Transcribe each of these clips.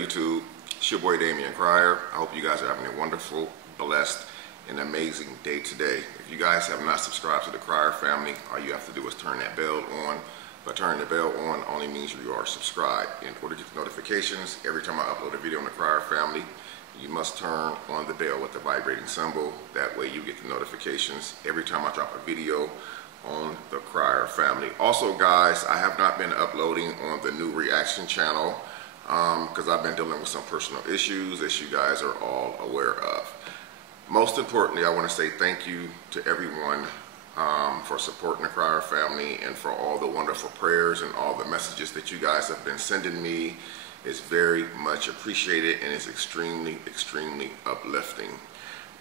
YouTube? It's your boy Damion Crier. I hope you guys are having a wonderful, blessed, and amazing day today. If you guys have not subscribed to the Crier family, all you have to do is turn that bell on. But turning the bell on only means you are subscribed. In order to get notifications, every time I upload a video on the Crier family, you must turn on the bell with the vibrating symbol. That way you get the notifications every time I drop a video on the Crier family. Also guys, I have not been uploading on the new reaction channel because I've been dealing with some personal issues, as you guys are all aware of. Most importantly, I want to say thank you to everyone for supporting the Crier family and for all the wonderful prayers and all the messages that you guys have been sending me. It's very much appreciated and it's extremely, extremely uplifting.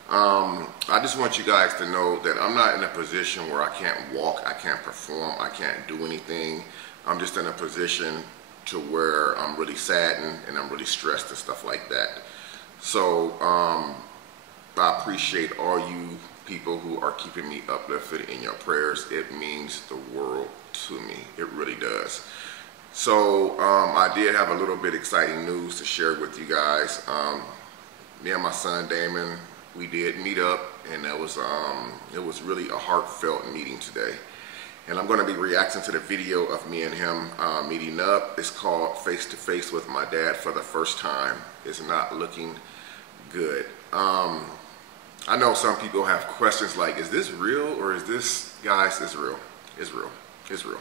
I just want you guys to know that I'm not in a position where I can't walk, I can't perform, I can't do anything. I'm just in a position to where I'm really saddened and I'm really stressed and stuff like that. So I appreciate all you people who are keeping me uplifted in your prayers. It means the world to me. It really does. So I did have a little bit exciting news to share with you guys. Me and my son Damion, we did meet up, and it was really a heartfelt meeting today. And I'm going to be reacting to the video of me and him meeting up. It's called Face to Face with My Dad for the First Time. It's not looking good. I know some people have questions like, is this real or is this, guys, it's real. It's real. It's real.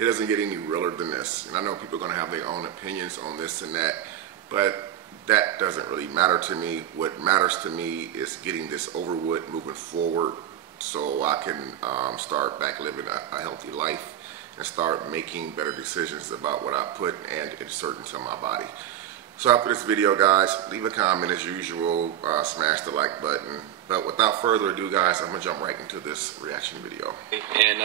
It doesn't get any realer than this. And I know people are going to have their own opinions on this and that, but that doesn't really matter to me. What matters to me is getting this over with, moving forward, so I can start back living a healthy life and start making better decisions about what I put and insert into my body. So after this video, guys, leave a comment as usual, smash the like button. But without further ado, guys, I'm going to jump right into this reaction video. And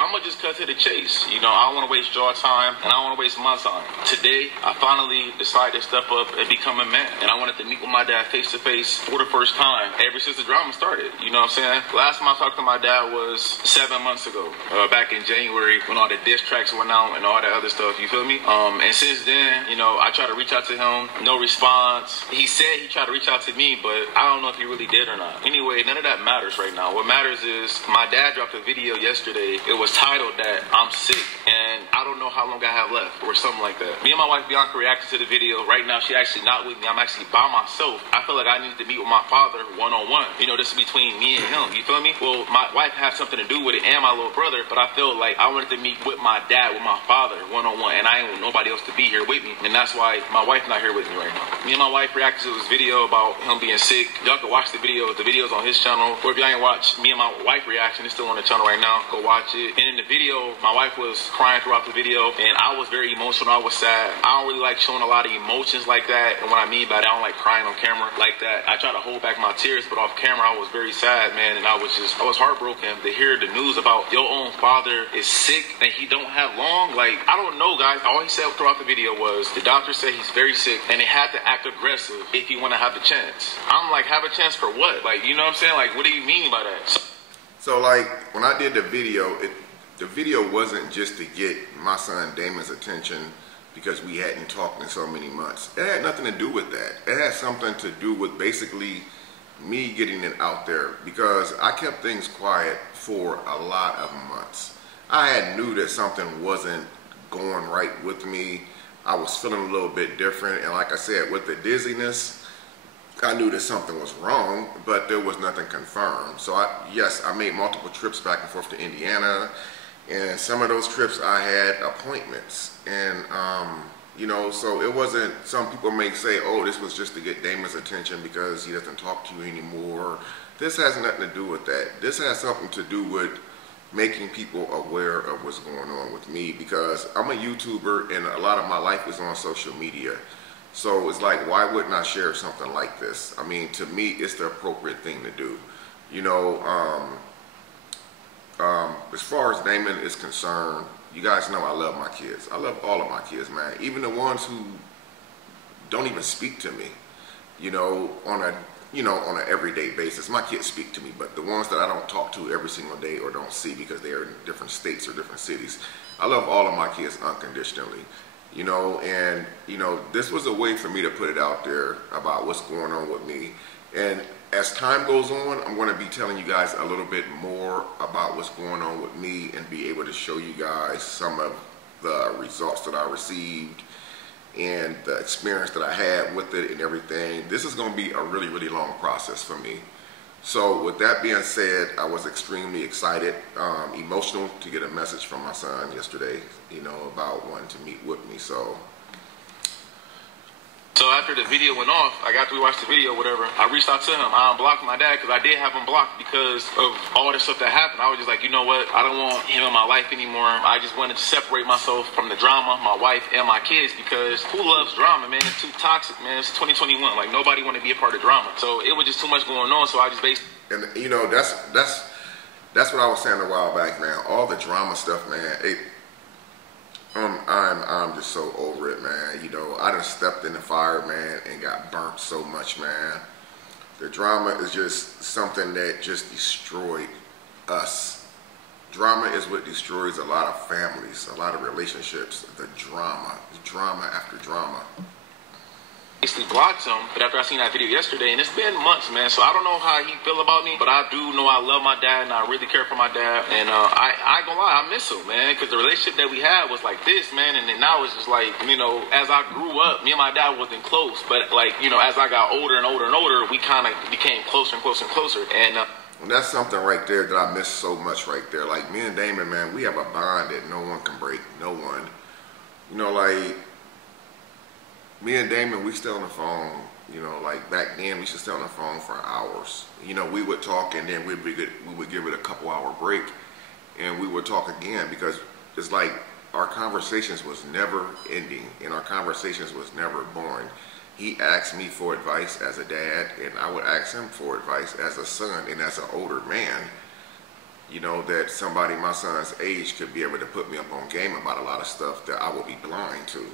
I'm going to just cut to the chase. You know, I don't want to waste your time, and I don't want to waste my time. Today, I finally decided to step up and become a man. And I wanted to meet with my dad face to face for the first time ever since the drama started. You know what I'm saying? Last time I talked to my dad was 7 months ago, back in January, when all the diss tracks went out and all that other stuff, you feel me? And since then, you know, I tried to reach out to him, no response. He said he tried to reach out to me, but I don't know if he really did or not. Anyway, none of that matters right now. What matters is my dad dropped a video yesterday. It was titled that I'm sick and I don't know how long I have left or something like that. Me and my wife Bianca reacted to the video. Right now she's actually not with me. I'm actually by myself. I feel like I need to meet with my father one-on-one. You know, this is between me and him. You feel me? Well, my wife has something to do with it and my little brother, but I feel like I wanted to meet with my dad, with my father one-on-one, and I ain't want nobody else to be here with me. And that's why my wife's not here with me right now. Me and my wife reacted to this video about him being sick. Y'all can watch the video. The video's on his channel. Or if y'all ain't watched me and my wife reaction, it's still on the channel right now. Go watch it. And in the video, my wife was crying throughout the video, and I was very emotional. I was sad. I don't really like showing a lot of emotions like that. And what I mean by that, I don't like crying on camera like that. I try to hold back my tears, but off camera, I was very sad, man. And I was heartbroken to hear the news about your own father is sick and he don't have long. Like, I don't know, guys. All he said throughout the video was the doctor said he's very sick and they had to act aggressive if he want to have a chance. I'm like, have a chance for what? Like, you know what I'm saying? Like, what do you mean by that? So like when I did the video, the video wasn't just to get my son Damon's attention because we hadn't talked in so many months. It had nothing to do with that. It had something to do with basically me getting it out there, because I kept things quiet for a lot of months. I had knew that something wasn't going right with me. I was feeling a little bit different, and like I said, with the dizziness, I knew that something was wrong, but there was nothing confirmed. So yes, I made multiple trips back and forth to Indiana, and some of those trips I had appointments. And you know, so it wasn't, some people may say, oh, this was just to get Damon's attention because he doesn't talk to you anymore. This has nothing to do with that. This has something to do with making people aware of what's going on with me, because I'm a YouTuber and a lot of my life is on social media. So it's like, why wouldn't I share something like this? I mean, to me, it's the appropriate thing to do. You know, as far as Damon is concerned, you guys know I love my kids. I love all of my kids, man. Even the ones who don't even speak to me, you know, on an everyday basis. My kids speak to me, but the ones that I don't talk to every single day or don't see because they are in different states or different cities, I love all of my kids unconditionally. you know, and, you know, this was a way for me to put it out there about what's going on with me. And as time goes on, I'm going to be telling you guys a little bit more about what's going on with me and be able to show you guys some of the results that I received and the experience that I had with it and everything. This is going to be a really, really long process for me. So with that being said, I was extremely excited, emotional to get a message from my son yesterday, you know, about wanting to meet with me. So after the video went off, like after we watched the video, whatever, I reached out to him. I unblocked my dad because I did have him blocked because of all the stuff that happened. I was just like, you know what? I don't want him in my life anymore. I just wanted to separate myself from the drama, my wife and my kids, because who loves drama, man? It's too toxic, man. It's 2021. Like, nobody want to be a part of drama. So it was just too much going on. So I just basically... And, you know, that's what I was saying a while back, man. All the drama stuff, man. I'm just so over it, man. You know, I done stepped in the fire, man, and got burnt so much, man. The drama is just something that just destroyed us. Drama is what destroys a lot of families, a lot of relationships. The drama after drama. Basically blocked him, but after I seen that video yesterday, and it's been months, man, so I don't know how he feel about me, but I do know I love my dad, and I really care for my dad, and I ain't gonna lie, I miss him, man, because the relationship that we had was like this, man, and then now it's just like, you know, as I grew up, me and my dad wasn't close, but like, you know, as I got older and older and older, we kind of became closer and closer and closer, and that's something right there that I miss so much right there. Like, me and Damion, man, we have a bond that no one can break, no one. You know, like, me and Damion, we stay on the phone, you know, like back then we used to stay on the phone for hours. You know, we would talk and then we would give it a couple-hour break and we would talk again, because it's like our conversations was never ending and our conversations was never boring. He asked me for advice as a dad and I would ask him for advice as a son and as an older man. You know, that somebody my son's age could be able to put me up on game about a lot of stuff that I would be blind to.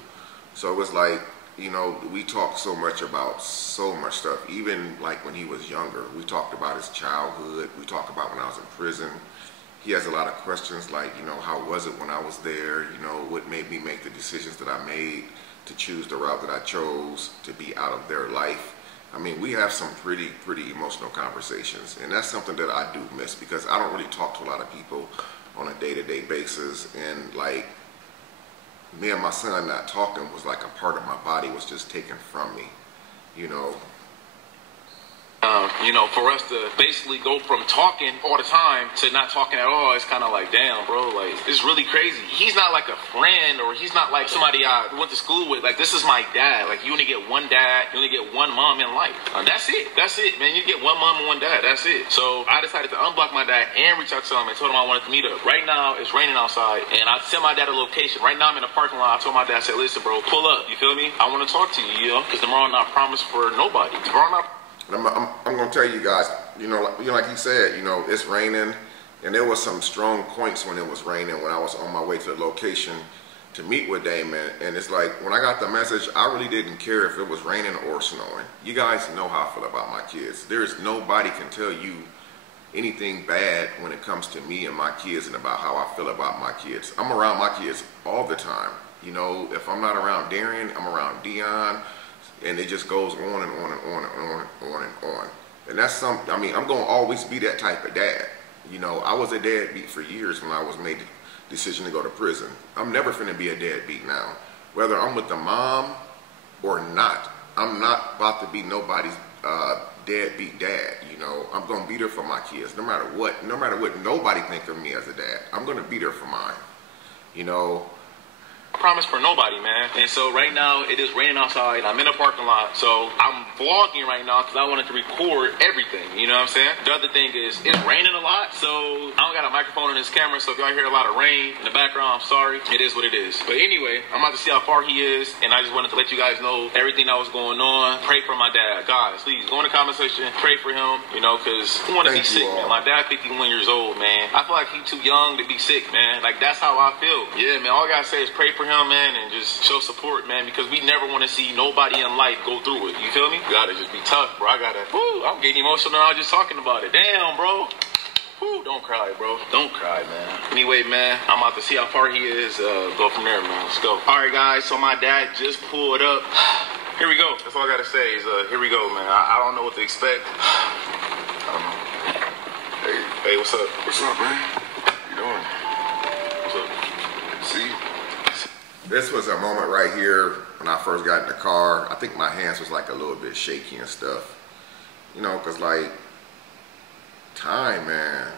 So it was like, you know, we talked so much about so much stuff. Even like when he was younger, we talked about his childhood. We talked about when I was in prison. He has a lot of questions like, you know, how was it when I was there? You know, what made me make the decisions that I made to choose the route that I chose to be out of their life? I mean, we have some pretty emotional conversations, and that's something that I do miss, because I don't really talk to a lot of people on a day-to-day basis, and like, me and my son not talking was like a part of my body was just taken from me, you know. You know, for us to basically go from talking all the time to not talking at all, it's kind of like, damn, bro, like, it's really crazy. He's not like a friend, or he's not like somebody I went to school with. Like, this is my dad. Like, you only get one dad, you only get one mom in life. That's it, man. You get one mom and one dad, that's it. So I decided to unblock my dad and reach out to him and told him I wanted to meet up. Right now, it's raining outside, and I sent my dad a location. Right now, I'm in the parking lot. I told my dad, I said, listen, bro, pull up, you feel me? I want to talk to you, you know, because tomorrow not promised for nobody. Tomorrow not... I'm going to tell you guys, you know, like he said, you know, it's raining, and there was some strong points when it was raining when I was on my way to the location to meet with Damion, and it's like, when I got the message, I really didn't care if it was raining or snowing. You guys know how I feel about my kids. There's nobody can tell you anything bad when it comes to me and my kids and about how I feel about my kids. I'm around my kids all the time. You know, if I'm not around Darian, I'm around Dion. And it just goes on and on and on and on and on and on. And that's something, I mean, I'm going to always be that type of dad. You know, I was a deadbeat for years when I was made the decision to go to prison. I'm never finna be a deadbeat now. Whether I'm with the mom or not, I'm not about to be nobody's deadbeat dad. You know, I'm going to be there for my kids no matter what. No matter what nobody think of me as a dad, I'm going to be there for mine. You know, promise for nobody, man. And so right now it is raining outside. I'm in a parking lot, so I'm vlogging right now because I wanted to record everything. You know what I'm saying? The other thing is it's raining a lot, so I don't got a microphone on this camera, so if y'all hear a lot of rain in the background, I'm sorry. It is what it is. But anyway, I'm about to see how far he is, and I just wanted to let you guys know everything that was going on. Pray for my dad, guys. Please go in the comment section, pray for him. You know, because who want to be sick, man? My dad 51 years old, man. I feel like he's too young to be sick, man. Like, that's how I feel. Yeah, man. All I gotta say is pray for him, man, and just show support, man, because we never want to see nobody in life go through it. You feel me? You gotta just be tough, bro. I'm getting emotional now just talking about it. Damn, bro. Whew, don't cry, bro. Don't cry, man. Anyway, man, I'm about to see how far he is. Go from there, man. Let's go. All right, guys. So my dad just pulled up. Here we go. That's all I gotta say is, here we go, man. I don't know what to expect. Hey, what's up? What's up, man? How you doing? What's up? See, this was a moment right here when I first got in the car. I think my hands was like a little bit shaky and stuff. You know, because like, time, man.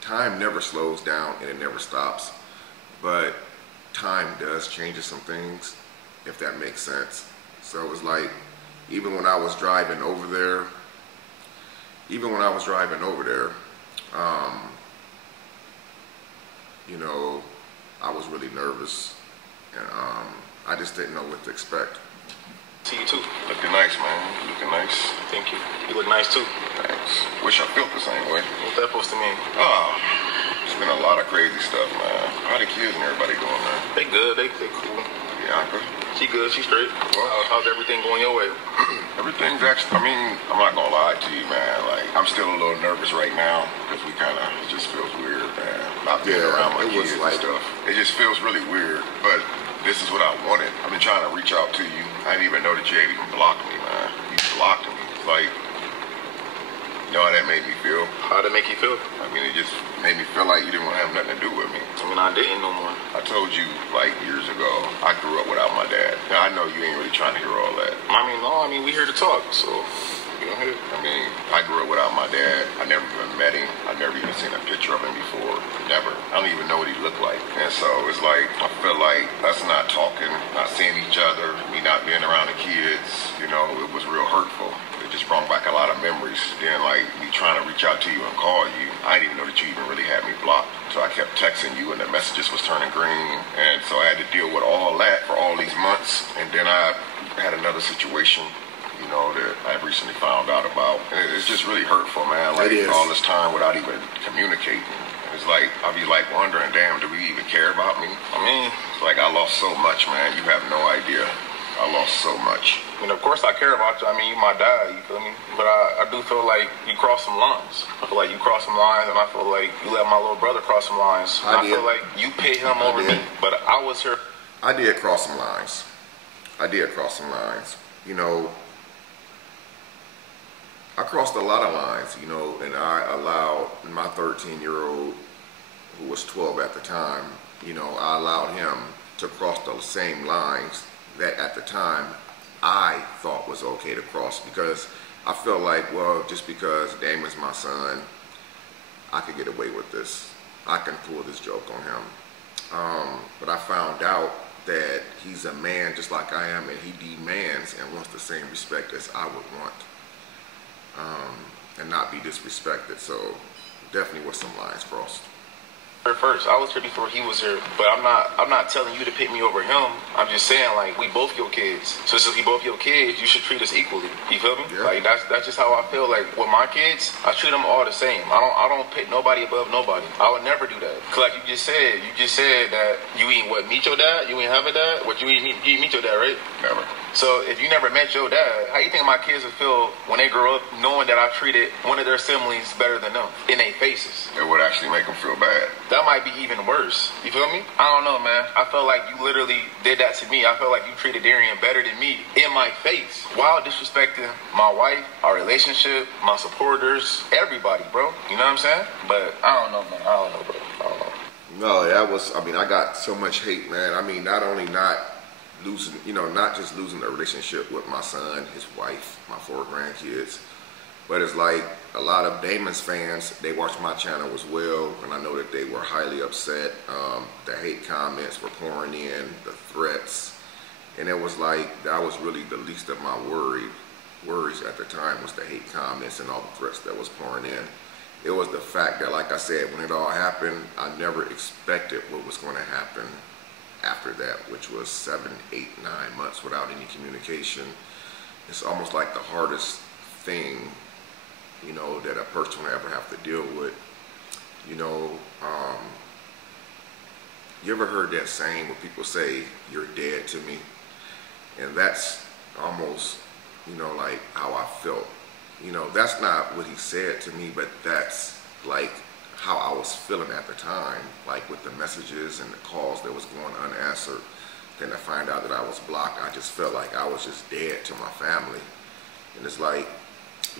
Time never slows down and it never stops. But time does change some things, if that makes sense. So it was like, even when I was driving over there, you know, I was really nervous, and I just didn't know what to expect. See you too. Looking nice, man. Looking nice. Thank you. You look nice too. Thanks. Wish I felt the same way. What's that supposed to mean? Oh, it's been a lot of crazy stuff, man. How the kids and everybody doing, man? They good. They cool. Bianca? She good. She straight. Well, how's everything going your way? Everything's actually, I mean, I'm not gonna lie to you, man. Like, I'm still a little nervous right now because it just feels weird, man. Not being around my kids and stuff. It just feels really weird, but this is what I wanted. I've been trying to reach out to you. I didn't even know that you had even blocked me, man. You blocked me. Like, you know how that made me feel? How'd it make you feel? I mean, it just made me feel like you didn't want to have nothing to do with me. I mean, I didn't no more. I told you, like, years ago, I grew up without my dad. Now, I know you ain't really trying to hear all that. I mean, we here to talk, so, you know, here. I mean, I grew up without my dad. I never even met him. I never even seen a picture of him before. Never. I don't even know what he looked like. And so it's like, I feel like us not talking, not seeing each other, me not being around the kids, you know, it was real hurtful. It just brought back a lot of memories. Then, like, me trying to reach out to you and call you, I didn't even know that you even really had me blocked. So I kept texting you and the messages was turning green. And so I had to deal with all that for all these months. And then I had another situation, you know, that I recently found out about. And it's just really hurtful, man. Like, all this time without even communicating. It's like, I'll be like wondering, damn, do we even care about me? I mean, it's like I lost so much, man. You have no idea. I lost so much. I mean, of course I care about you. I mean, you my dad, you feel me? But I do feel like you crossed some lines. I feel like you crossed some lines, and I feel like you let my little brother cross some lines. I feel like you pay him over me, but I was here. I did cross some lines. You know, I crossed a lot of lines, you know, and I allowed my 13-year-old, who was 12 at the time, you know, I allowed him to cross the same lines that at the time I thought was okay to cross, because I felt like, well, just because Damion's my son, I could get away with this. I can pull this joke on him. But I found out that he's a man just like I am, and he demands and wants the same respect as I would want, and not be disrespected. So definitely was some lines crossed. First, I was here before he was here, but I'm not telling you to pick me over him. I'm just saying, like, we both your kids. So since we both your kids, you should treat us equally. You feel me? Yeah. Like, that's just how I feel. Like, with my kids, I treat them all the same. I don't pick nobody above nobody. I would never do that. Cause like you just said that you ain't meet your dad? You ain't have a dad? What, you ain't meet your dad, right? Never. So if you never met your dad, how you think my kids would feel when they grow up knowing that I treated one of their siblings better than them in their faces? It would actually make them feel bad. That might be even worse. You feel me? I don't know, man. I felt like you literally did that to me. I felt like you treated Darian better than me in my face while disrespecting my wife, our relationship, my supporters, everybody, bro. You know what I'm saying? But I don't know, man. I don't know, bro. I don't know. No, that was, I mean, I got so much hate, man. I mean, not only not losing, you know, not just losing the relationship with my son, his wife, my 4 grandkids, but it's like a lot of Damon's fans, they watch my channel as well, and I know that they were highly upset. The hate comments were pouring in, the threats, and it was like, that was really the least of my worries at the time, was the hate comments and all the threats that was pouring in. It was the fact that, like I said, when it all happened, I never expected what was going to happen after that, which was 7, 8, 9 months without any communication. It's almost like the hardest thing, you know, that a person will ever have to deal with. You know, you ever heard that saying where people say, "You're dead to me"? And that's almost, you know, like how I felt. You know, that's not what he said to me, but that's like how I was feeling at the time, like with the messages and the calls that was going unanswered. Then to find out that I was blocked, I just felt like I was just dead to my family. And it's like,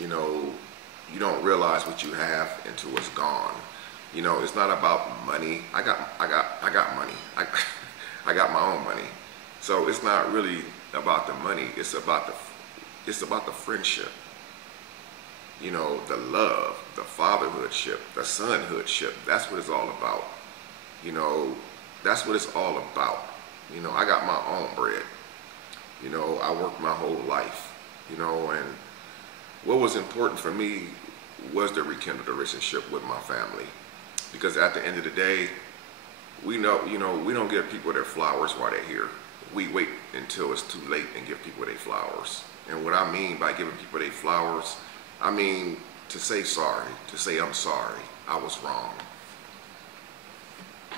you know, you don't realize what you have until it's gone. You know, it's not about money. I got money. I got my own money. So it's not really about the money. It's about the friendship. You know, the love, the fatherhoodship, the sonhoodship. That's what it's all about. You know, that's what it's all about. You know, I got my own bread. You know, I worked my whole life. You know, and what was important for me was to rekindle the relationship with my family. Because at the end of the day, we know, you know, we don't give people their flowers while they're here. We wait until it's too late and give people their flowers. And what I mean by giving people their flowers, I mean to say sorry, to say I'm sorry, I was wrong.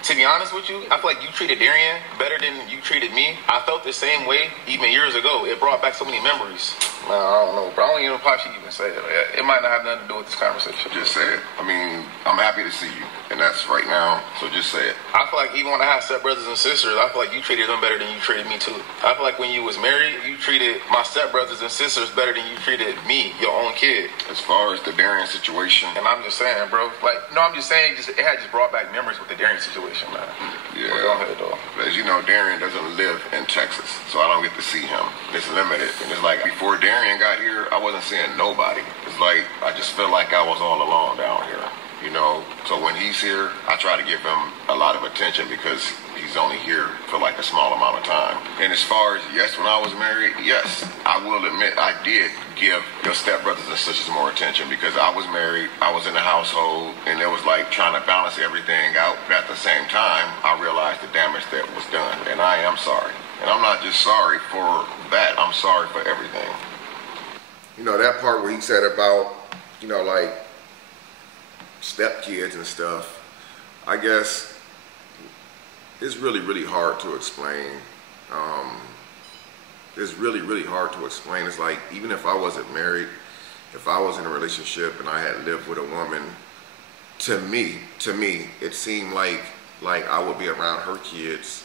To be honest with you, I feel like you treated Darian better than you treated me. I felt the same way even years ago. It brought back so many memories. Man, I don't know, bro. I don't even know if I should even say it. It might not have nothing to do with this conversation. Just say it. I mean, I'm happy to see you, and that's right now, so just say it. I feel like even when I had stepbrothers and sisters, I feel like you treated them better than you treated me too. I feel like when you was married, you treated my stepbrothers and sisters better than you treated me, your own kid. As far as the Darian situation, and I'm just saying, bro, like, no, I'm just saying, it had just brought back memories with the Darian situation, man. Yeah. Well, go ahead, though. As you know, Darian doesn't live in Texas, so I don't get to see him. It's limited. And it's like before Darian got here, I wasn't seeing nobody. It's like I just feel like I was all alone down here. You know, so when he's here, I try to give him a lot of attention because he's only here for like a small amount of time. And as far as, yes, when I was married, yes, I will admit I did give your stepbrothers and sisters more attention because I was married, I was in the household, and it was like trying to balance everything out. But at the same time, I realized the damage that was done, and I am sorry. And I'm not just sorry for that, I'm sorry for everything. You know, that part where he said about, you know, like, stepkids and stuff, I guess it's really, really hard to explain. It's really, really hard to explain. It's like, even if I wasn't married, if I was in a relationship and I had lived with a woman, to me, it seemed like I would be around her kids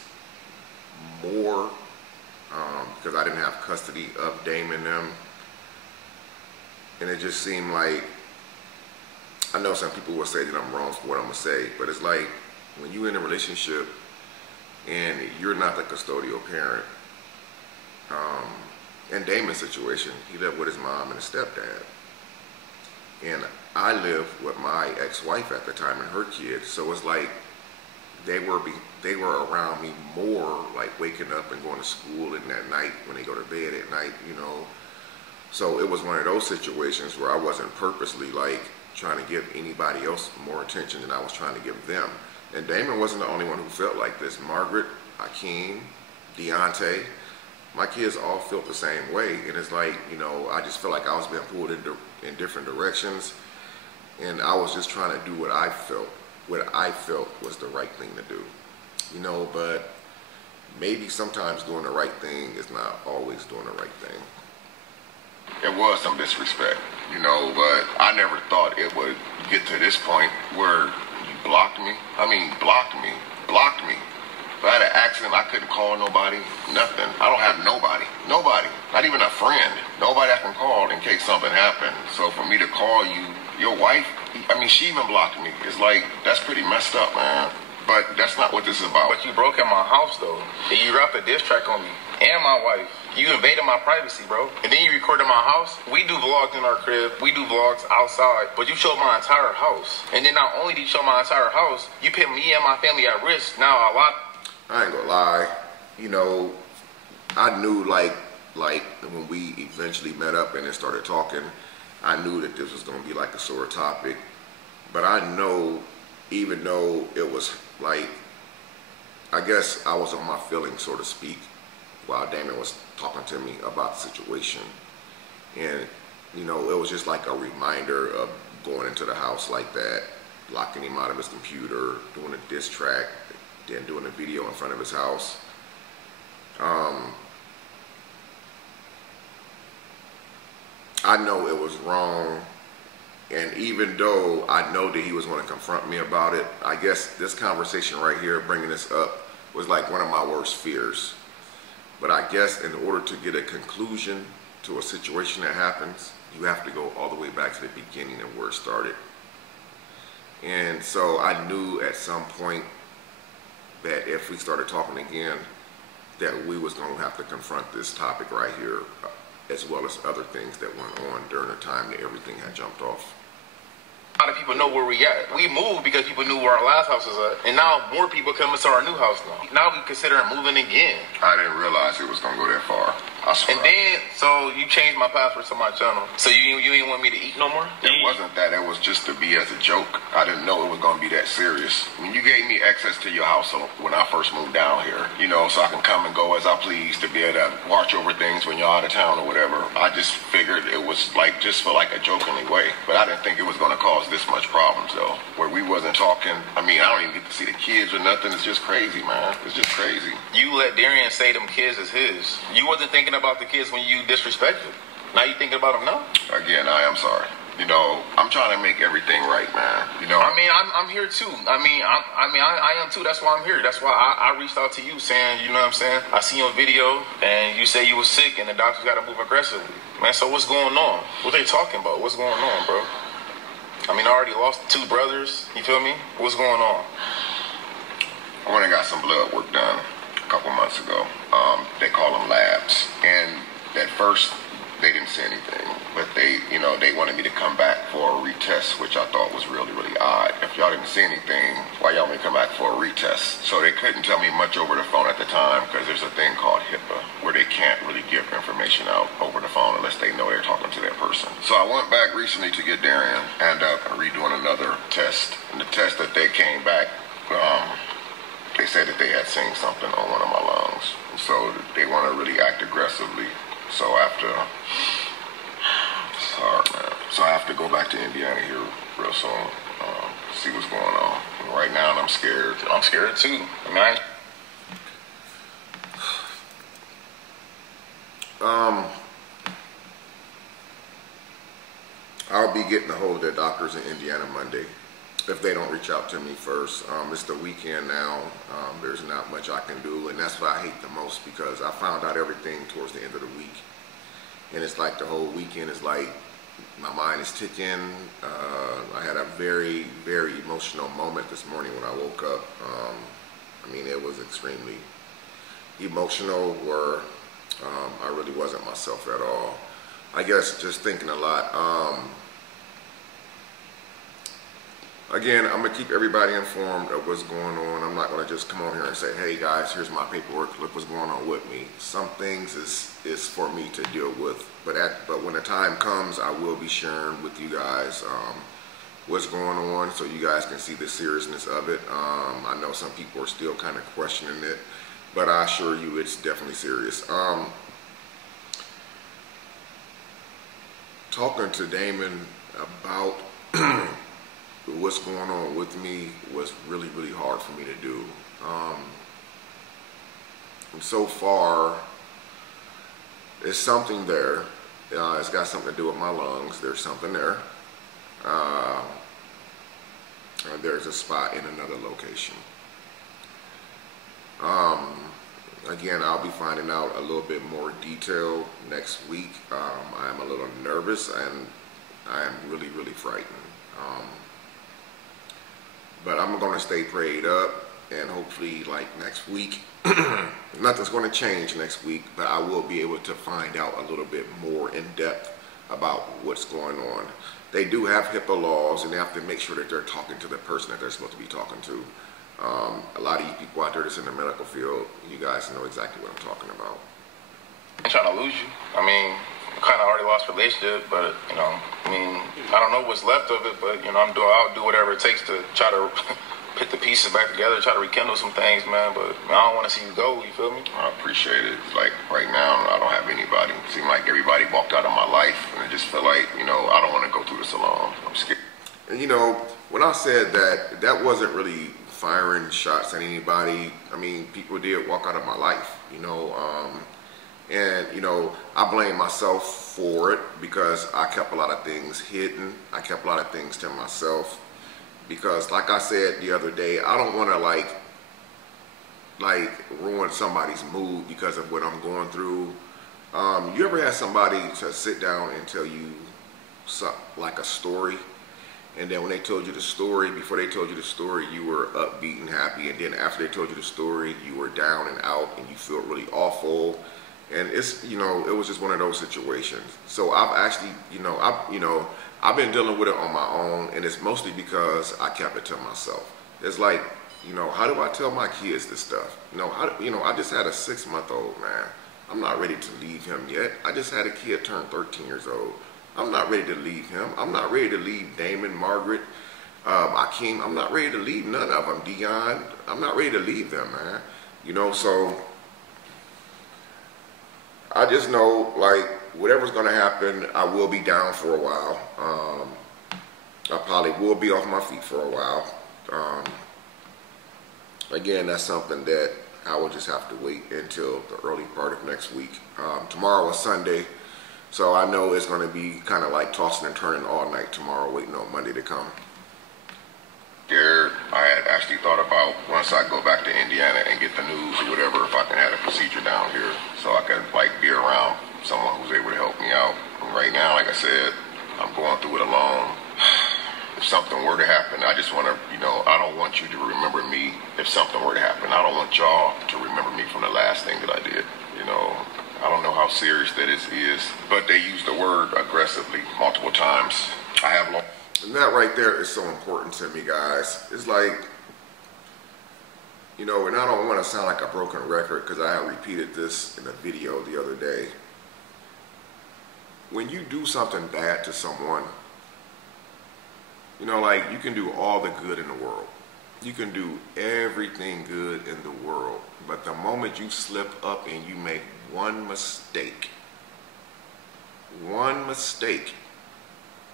more because I didn't have custody of Damion and them. And it just seemed like, I know some people will say that I'm wrong for what I'm going to say, but it's like when you're in a relationship and you're not the custodial parent, in Damon's situation, he lived with his mom and his stepdad. And I lived with my ex-wife at the time and her kids, so it's like they were around me more, like waking up and going to school and at night when they go to bed at night, you know. So it was one of those situations where I wasn't purposely like trying to give anybody else more attention than I was trying to give them. And Damion wasn't the only one who felt like this. Margaret, Hakeem, Deontay, my kids all felt the same way. And it's like, you know, I just felt like I was being pulled in different directions. And I was just trying to do what I felt was the right thing to do. You know, but maybe sometimes doing the right thing is not always doing the right thing. There was some disrespect, you know, but I never thought it would get to this point where you blocked me. I mean, blocked me. If I had an accident, I couldn't call nobody, nothing. I don't have nobody, not even a friend, nobody I can call in case something happened. So for me to call you, your wife, I mean, she even blocked me. It's like, that's pretty messed up, man. But that's not what this is about. But you broke in my house, though. And you wrapped a diss track on me and my wife. You invaded my privacy, bro. And then you recorded my house. We do vlogs in our crib. We do vlogs outside. But you showed my entire house. And then not only did you show my entire house, you put me and my family at risk. Now, a lot... I ain't gonna lie. You know, I knew, like when we eventually met up and then started talking, I knew that this was gonna be like a sore topic. But I know, even though it was like, I guess I was on my feelings, so to speak, while Damion was talking to me about the situation. And, you know, it was just like a reminder of going into the house like that, locking him out of his computer, doing a diss track, then doing a video in front of his house. I know it was wrong, And even though I know that he was going to confront me about it, I guess this conversation right here, bringing this up, was like one of my worst fears. But I guess in order to get a conclusion to a situation that happens, you have to go all the way back to the beginning of where it started. And so I knew at some point that if we started talking again, that we was going to have to confront this topic right here, as well as other things that went on during the time that everything had jumped off. A lot of people know where we at. We moved because people knew where our last house was at. And now more people coming to our new house now. Now we consider moving again. I didn't realize it was going to go that far. I swear. And then, so you changed my password to my channel. So you ain't want me to eat no more? It wasn't that. It was just to be as a joke. I didn't know it was going to be that serious. When you gave me access to your house when I first moved down here, you know, so I can come and go as I please, to be able to watch over things when you're out of town or whatever, I just figured it was like, just for like a jokingly way. But I didn't think it was going to cause this much problems though, where we wasn't talking. I mean, I don't even get to see the kids or nothing. It's just crazy, man. It's just crazy. You let Darian say them kids is his. You wasn't thinking about the kids when you disrespected. Now you thinking about them now? Again, I am sorry. You know, I'm trying to make everything right, man. You know, I mean, I'm here too. I am too. That's why I'm here. That's why I reached out to you saying, you know what I'm saying? I see your video and you say you was sick and the doctors got to move aggressively. Man, so what's going on? What they talking about? What's going on, bro? I mean, I already lost 2 brothers. You feel me? What's going on? I went and got some blood work done a couple months ago. They call them labs. And at first, they didn't say anything. But they, you know, they wanted me to come back for a retest, which I thought was really, really odd. If y'all didn't see anything, why y'all want me to come back for a retest? So they couldn't tell me much over the phone at the time because there's a thing called HIPAA where they can't really give information out over the phone unless they know they're talking to that person. So I went back recently to get Darian and redoing another test. And the test that they came back, they said that they had seen something on one of my lungs. So they want to really act aggressively. So after, sorry man. So I have to go back to Indiana here real soon, see what's going on. And right now I'm scared. I'm scared too. I mean, I'll be getting a hold of the doctors in Indiana Monday if they don't reach out to me first. It's the weekend now. There's not much I can do, and that's what I hate the most because I found out everything towards the end of the week. And it's like the whole weekend is like, my mind is ticking. I had a very, very emotional moment this morning when I woke up. I mean, it was extremely emotional where I really wasn't myself at all. I guess just thinking a lot. Again, I'm going to keep everybody informed of what's going on. I'm not going to just come on here and say, hey guys, here's my paperwork, look what's going on with me. Some things is for me to deal with. But when the time comes, I will be sharing with you guys what's going on so you guys can see the seriousness of it. I know some people are still kind of questioning it, but I assure you it's definitely serious. Talking to Damion about what's going on with me was really, really hard for me to do. And so far, there's something there. It's got something to do with my lungs. There's something there. There's a spot in another location. Again, I'll be finding out a little bit more detail next week. I'm a little nervous and I am really, really frightened. But I'm going to stay prayed up, and hopefully like next week, nothing's going to change next week, but I will be able to find out a little bit more in depth about what's going on. They do have HIPAA laws, and they have to make sure that they're talking to the person that they're supposed to be talking to. A lot of you people out there that's in the medical field, you guys know exactly what I'm talking about. I'm trying to lose you. I mean, kind of already lost relationship, but you know, I mean, I don't know what's left of it, but you know, I'll do whatever it takes to try to put the pieces back together, try to rekindle some things, man. But I don't want to see you go. You feel me? I appreciate it. Like right now, I don't have anybody. It seems like everybody walked out of my life, and I just feel like, you know, I don't want to go through this alone. I'm scared. And you know, when I said that, that wasn't really firing shots at anybody. I mean, people did walk out of my life. You know, And, you know, I blame myself for it because I kept a lot of things hidden. I kept a lot of things to myself because, like I said the other day, I don't want to like ruin somebody's mood because of what I'm going through. You ever had somebody to sit down and tell you like a story, and then when they told you the story, before they told you the story, you were upbeat and happy, and then after they told you the story, you were down and out and you feel really awful? And it's, you know, it was just one of those situations. So I've actually, I've been dealing with it on my own, and it's mostly because I kept it to myself. It's like, you know, how do I tell my kids this stuff? I just had a 6-month-old, man. I'm not ready to leave him yet. I just had a kid turn 13 years old. I'm not ready to leave him. I'm not ready to leave Damion, Margaret, Akeem. I'm not ready to leave none of them. Dion. I'm not ready to leave them, man. You know, so I just know, like, whatever's going to happen, I will be down for a while. I probably will be off my feet for a while. Again, that's something that I will just have to wait until the early part of next week. Tomorrow is Sunday, so I know it's going to be kind of like tossing and turning all night tomorrow, waiting on Monday to come. There, I had actually thought about once I go back to Indiana and get the news or whatever, if I can have a procedure down here so I can like be around someone who's able to help me out. And right now, like I said, I'm going through it alone. If something were to happen, I just want to, I don't want you to remember me if something were to happen. I don't want y'all to remember me from the last thing that I did. I don't know how serious that is, but they use the word aggressively multiple times. And that right there is so important to me, guys. It's like, and I don't want to sound like a broken record because I have repeated this in a video the other day. When you do something bad to someone, like you can do all the good in the world. You can do everything good in the world. But the moment you slip up and you make one mistake,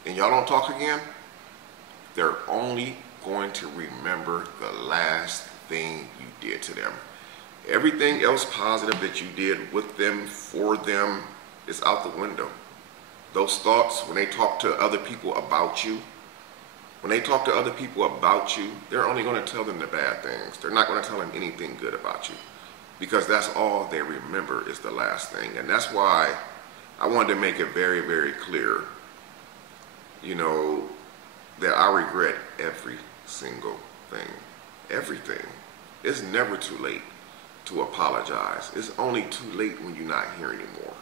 and y'all don't talk again, they're only going to remember the last thing you did to them. Everything else positive that you did with them, for them, is out the window. Those thoughts, when they talk to other people about you, they're only going to tell them the bad things. They're not going to tell them anything good about you, because that's all they remember is the last thing. And that's why I wanted to make it very, very clear, that I regret every single thing. Everything. It's never too late to apologize. It's only too late when you're not here anymore.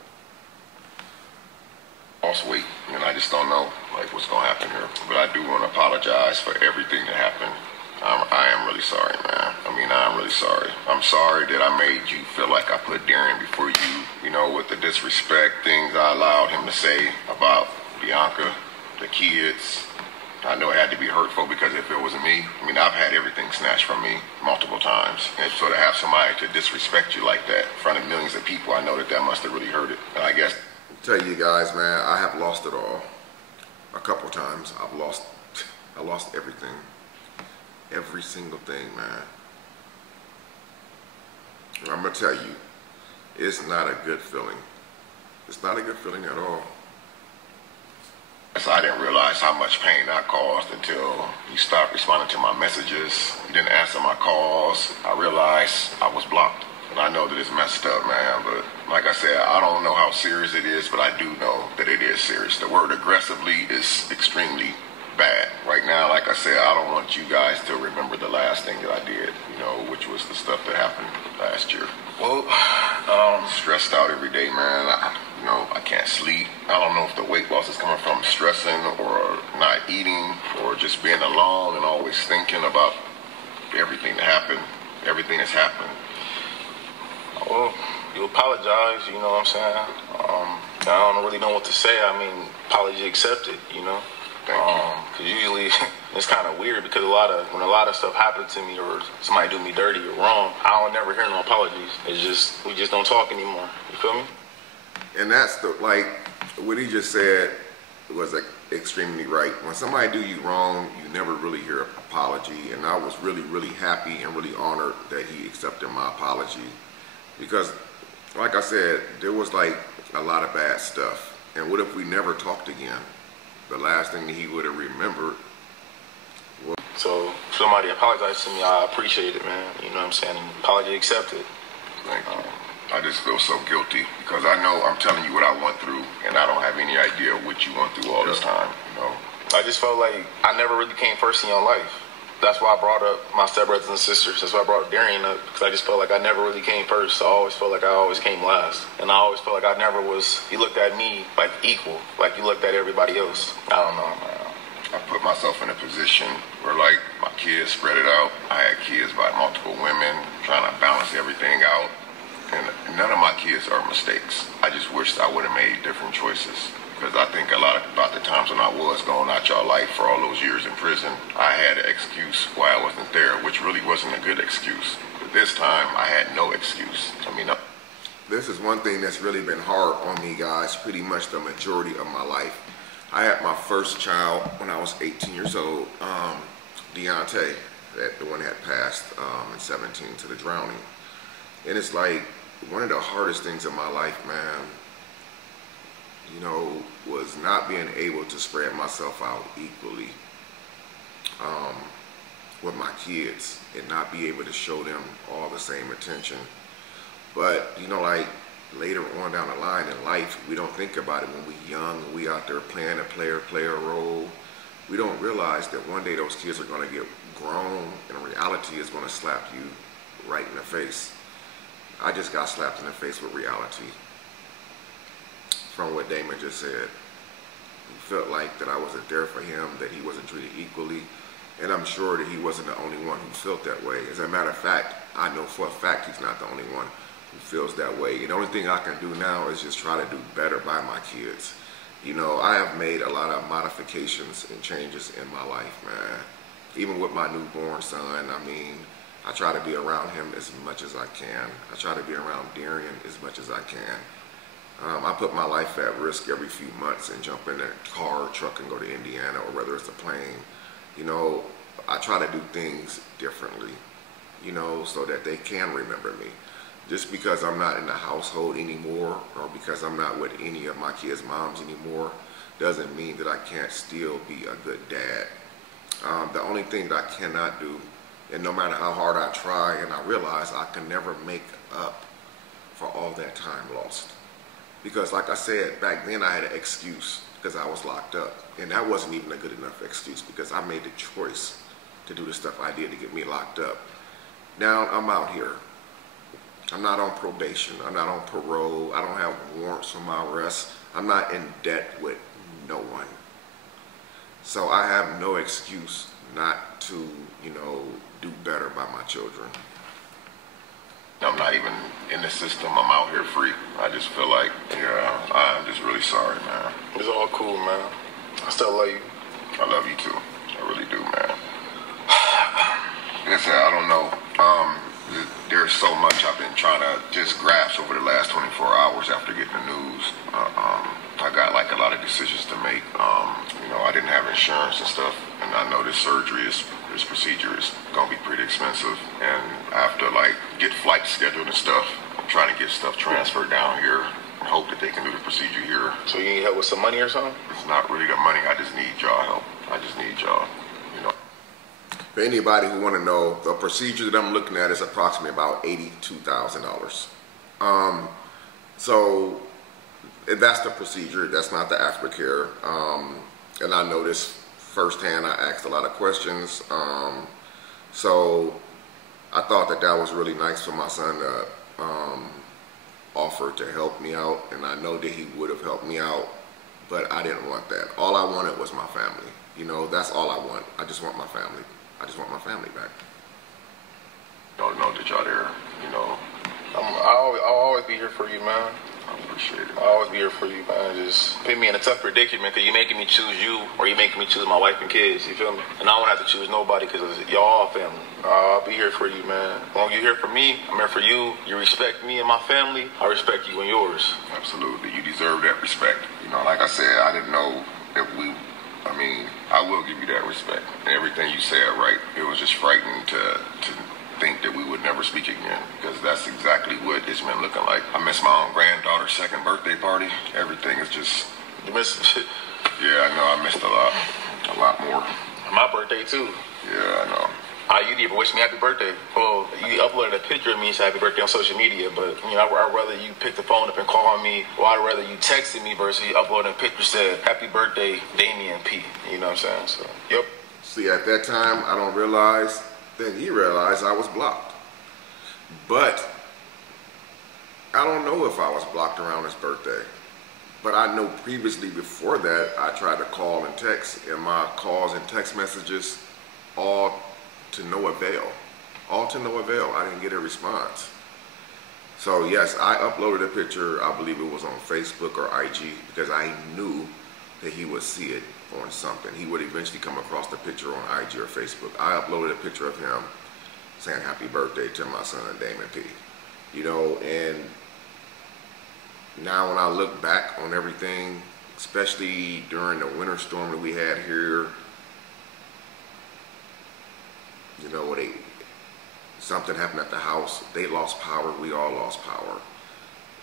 Lost weight, and I just don't know what's gonna happen here. But I do want to apologize for everything that happened. I am really sorry, man. I'm really sorry. I'm sorry that I made you feel like I put Darren before you, with the disrespect, things I allowed him to say about Bianca, the kids. I know it had to be hurtful because if it wasn't me, I've had everything snatched from me multiple times. And so to have somebody to disrespect you like that in front of millions of people, I know that must have really hurt it. And I guess, tell you guys, man, I have lost it all. A couple times. I lost everything. Every single thing, man. And I'm going to tell you, it's not a good feeling. It's not a good feeling at all. So I didn't realize how much pain I caused until you stopped responding to my messages. You didn't answer my calls. I realized I was blocked. And I know that it's messed up, man, but like I said, I don't know how serious it is, but I do know that it is serious. The word aggressively is extremely bad. Right now, like I said, I don't want you guys to remember the last thing that I did, which was the stuff that happened last year. Well, stressed out every day, man. I can't sleep. I don't know if the weight loss is coming from stressing or not eating or just being alone and always thinking about everything that happened, everything that's happened. Well, you apologize, you know what I'm saying? I don't really know what to say. Apology accepted, Thank you. Because usually it's kind of weird because when a lot of stuff happened to me or somebody do me dirty or wrong, I don't never hear no apologies. It's just, we just don't talk anymore. You feel me? And that's what he just said was extremely right. When somebody do you wrong, you never really hear an apology. And I was really, really happy and really honored that he accepted my apology. Because like I said, there was like a lot of bad stuff. And what if we never talked again? The last thing he would have remembered. So somebody apologized to me. I appreciate it, man. You know what I'm saying? Apology accepted. Thank you. I just feel so guilty because I know I'm telling you what I went through, and I don't have any idea what you went through all this time. You know, I just felt like I never really came first in your life. That's why I brought up my stepbrothers and sisters. That's why I brought Damion up, because I just felt like I never really came first. I always felt like I always came last. And I always felt like I never was, you looked at me like equal, like you looked at everybody else. I don't know, man. I put myself in a position where, like, my kids spread it out. I had kids by multiple women, trying to balance everything out. And none of my kids are mistakes. I just wish I would have made different choices. Because I think a lot about the times when I was going out your life for all those years in prison, I had an excuse why I wasn't there, which really wasn't a good excuse. But this time, I had no excuse. I mean, this is one thing that's really been hard on me, guys, pretty much the majority of my life. I had my first child when I was 18 years old, Deontay, the one that passed in 17 to the drowning. And it's like one of the hardest things in my life, man, you know, was not being able to spread myself out equally with my kids and not be able to show them all the same attention. But, you know, like later on down the line in life, we don't think about it when we're young and we out there playing a player role. We don't realize that one day those kids are going to get grown and reality is going to slap you right in the face. I just got slapped in the face with reality. From what Damion just said. He felt like that I wasn't there for him, that he wasn't treated equally, and I'm sure that he wasn't the only one who felt that way. As a matter of fact, I know for a fact he's not the only one who feels that way. And the only thing I can do now is just try to do better by my kids. You know, I have made a lot of modifications and changes in my life, man. Even with my newborn son, I mean, I try to be around him as much as I can. I try to be around Damion as much as I can. I put my life at risk every few months and jump in a car or truck and go to Indiana, or whether it's a plane. You know, I try to do things differently, you know, so that they can remember me. Just because I'm not in the household anymore, or because I'm not with any of my kids' moms anymore, doesn't mean that I can't still be a good dad. The only thing that I cannot do, and no matter how hard I try, and I realize I can never make up for all that time lost. Because like I said, back then I had an excuse because I was locked up. And that wasn't even a good enough excuse because I made the choice to do the stuff I did to get me locked up. Now I'm out here. I'm not on probation. I'm not on parole. I don't have warrants for my arrest. I'm not in debt with no one. So I have no excuse not to, you know, do better by my children. I'm not even in the system. I'm out here free. I just feel like, yeah, I'm just really sorry, man. It's all cool, man. I still love you. I love you too. I really do, man. Like I said, I don't know. There's so much I've been trying to just grasp over the last 24 hours after getting the news. I got like a lot of decisions to make. You know, I didn't have insurance and stuff, and I know this surgery is, this procedure is gonna be pretty expensive, and I have to like get flights scheduled and stuff. I'm trying to get stuff transferred down here and hope that they can do the procedure here. So you need help with some money or something? It's not really the money. I just need y'all help. I just need y'all, you know. For anybody who want to know, the procedure that I'm looking at is approximately about $82,000. So if that's the procedure, that's not the aftercare. And I know this firsthand. I asked a lot of questions. So I thought that that was really nice for my son to offer to help me out, and I know that he would have helped me out, but I didn't want that. All I wanted was my family. You know, that's all I want. I just want my family. I just want my family back. Don't know that y'all there, you know. I'll always be here for you, man. I appreciate it. I'll always be here for you, man. Just put me in a tough predicament because you're making me choose you, or you're making me choose my wife and kids. You feel me? And I don't have to choose nobody because y'all all family. I'll be here for you, man. As long as you're here for me, I'm here for you. You respect me and my family, I respect you and yours. Absolutely. You deserve that respect. You know, like I said, I didn't know that I mean, I will give you that respect. And everything you said, right, it was just frightening to think that we would never speak again, because that's exactly what it's been looking like. I missed my own granddaughter's second birthday party. Everything is just... You missed shit. Yeah, I know. I missed a lot more. My birthday too. Yeah, I know. You didn't even wish me happy birthday. Well, you uploaded a picture of me saying happy birthday on social media, but you know, I'd rather you pick the phone up and call me, or I'd rather you texted me versus you uploading a picture said happy birthday, Damion P. You know what I'm saying? So, yep. See, at that time, I don't realize that he realized I was blocked. But I don't know if I was blocked around his birthday. But I know previously before that, I tried to call and text, and my calls and text messages, all to no avail. All to no avail. I didn't get a response. So yes, I uploaded a picture, I believe it was on Facebook or IG, because I knew that he would see it on something. He would eventually come across the picture on IG or Facebook. I uploaded a picture of him saying happy birthday to my son, Damion P. You know, and now when I look back on everything, especially during the winter storm that we had here, you know, something happened at the house. They lost power. We all lost power.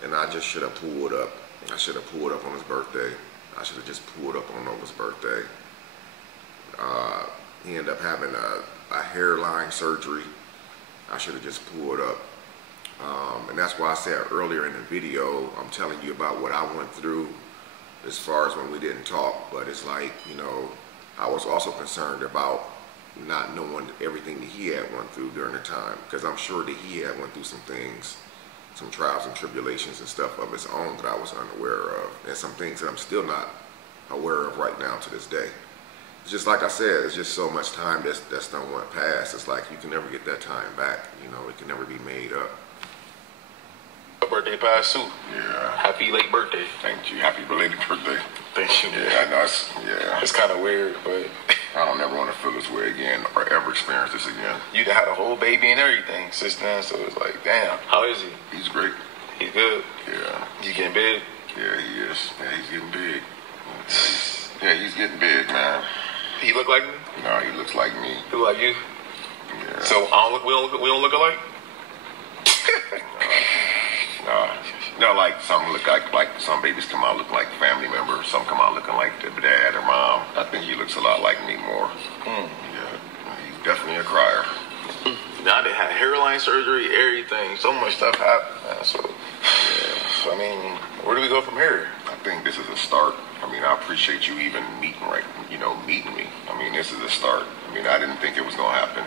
And I just should have pulled up. I should have pulled up on his birthday. I should have just pulled up on Nova's birthday. He ended up having a hairline surgery. I should have just pulled up. And that's why I said earlier in the video, I'm telling you about what I went through as far as when we didn't talk. But it's like, you know, I was also concerned about not knowing everything that he had went through during the time, because I'm sure that he had went through some things, some trials and tribulations and stuff of his own that I was unaware of, and some things that I'm still not aware of right now to this day. It's just like I said, it's just so much time that's done went past. It's like you can never get that time back. You know, it can never be made up. Birthday past too. Yeah. Happy late birthday. Thank you. Happy belated birthday. Thank you. Yeah, I know. It's kind of weird, but I don't ever want to feel this way again or ever experience this again. you had a whole baby and everything since then, so it's like, damn, how is he? He's great. He's good. Yeah. You getting big? Yeah, he is. Yeah, he's getting big. Yeah, he's getting big, man. He look like me? No, he looks like me. He look like you? Yeah. So we don't look alike? No, like some look like some babies come out looking like family members. Some come out looking like their dad or mom. I think he looks a lot like me more. Yeah, he's definitely a crier. Now they had hairline surgery, everything. So much stuff happened, man. So, yeah. So I mean, where do we go from here? I think this is a start. I mean, I appreciate you even meeting me. I mean, this is a start. I mean, I didn't think it was gonna happen.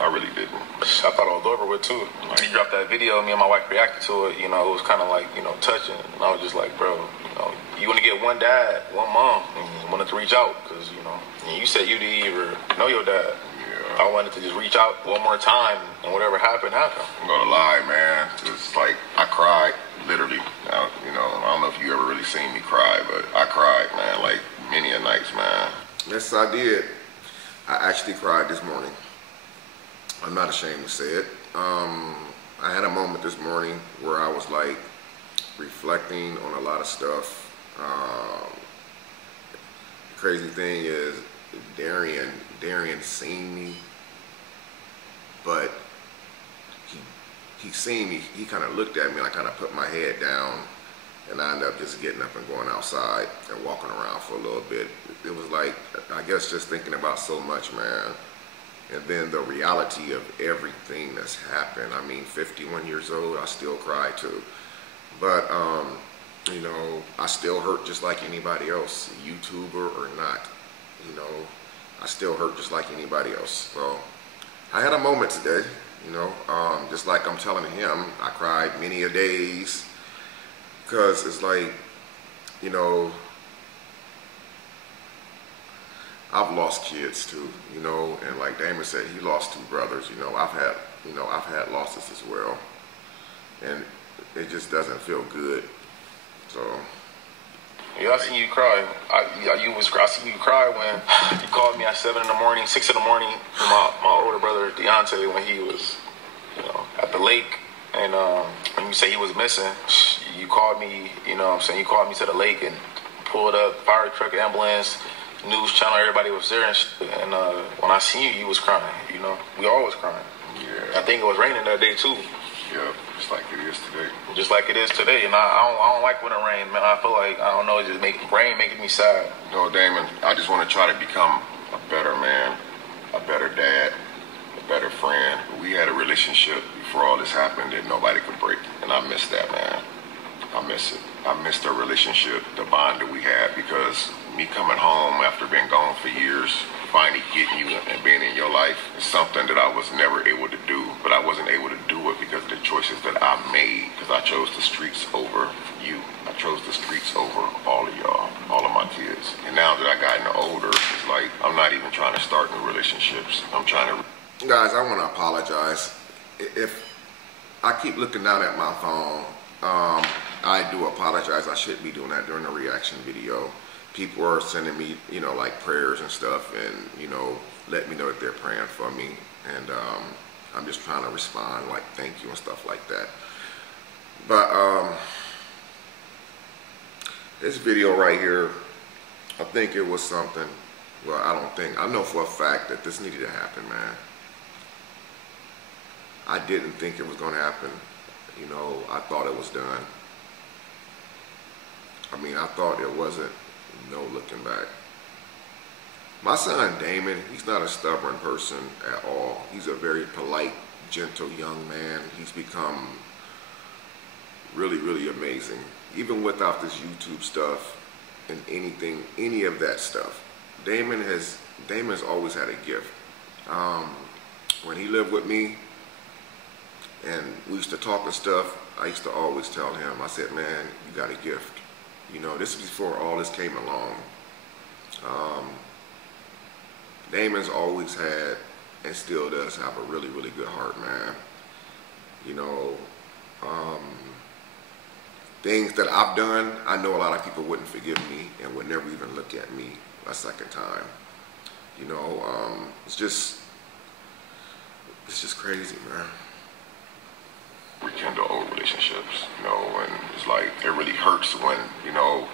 I really didn't. I thought I was over with too. When he dropped that video, me and my wife reacted to it. You know, it was kind of like, you know, touching. And I was just like, bro, you know, you want to get one dad, one mom, and you wanted to reach out because, you know, you said you didn't even know your dad. Yeah. I wanted to just reach out one more time, and whatever happened, happened. I'm gonna lie, man. It's like I cried, literally. You know, I don't know if you ever really seen me cry, but I cried, man, like many a nights, man. Yes, I did. I actually cried this morning. I'm not ashamed to say it. I had a moment this morning where I was like reflecting on a lot of stuff. The crazy thing is Darian seen me, but he seen me, he kind of looked at me and I kind of put my head down, and I ended up just getting up and going outside and walking around for a little bit. It was like, I guess just thinking about so much, man. And then the reality of everything that's happened. I mean, 51 years old, I still cry too. But, you know, I still hurt just like anybody else, YouTuber or not. You know, I still hurt just like anybody else. So I had a moment today, you know, just like I'm telling him, I cried many a days because it's like, you know, I've lost kids too, you know, and like Damion said, he lost two brothers. You know, I've had losses as well, and it just doesn't feel good. So yeah, I seen you cry. I seen you cry when you called me at 6 in the morning. My older brother Deontay, when he was, you know, at the lake, and when you say he was missing, you called me. You know what I'm saying? You called me to the lake and pulled up fire truck, ambulance, news channel, everybody was there, and when I seen you, you was crying. You know, we all was crying. Yeah, I think it was raining that day too. Yeah, just like it is today. Just like it is today, and I don't like when it rains, man. I feel like, I don't know, it just rain making me sad. No, Damon, I just want to try to become a better man, a better dad, a better friend. We had a relationship before all this happened that nobody could break, and I miss that, man. I miss it. I miss the relationship, the bond that we had, because me coming home after being gone for years, finally getting you and being in your life is something that I was never able to do, but I wasn't able to do it because of the choices that I made, because I chose the streets over you. I chose the streets over all of y'all, all of my kids. And now that I gotten older, it's like I'm not even trying to start new relationships. I'm trying to... Guys, I want to apologize. If I keep looking down at my phone, I do apologize. I shouldn't be doing that during the reaction video. People are sending me, you know, like prayers and stuff, and, you know, let me know that they're praying for me. And I'm just trying to respond, like, thank you and stuff like that. But this video right here, I think it was something, well, I know for a fact that this needed to happen, man. I didn't think it was going to happen. You know, I thought it was done. I mean, I thought it wasn't no looking back. My son, Damion, he's not a stubborn person at all. He's a very polite, gentle young man. He's become really, really amazing. Even without this YouTube stuff and anything, any of that stuff, Damon's always had a gift. When he lived with me, and we used to talk and stuff, I used to always tell him, I said, man, you got a gift. You know, this is before all this came along. Damon's always had, and still does have, a really, really good heart, man. You know, things that I've done, I know a lot of people wouldn't forgive me and would never even look at me a second time. You know, it's just crazy, man. Rekindle old relationships, you know, and it's like, it really hurts when you know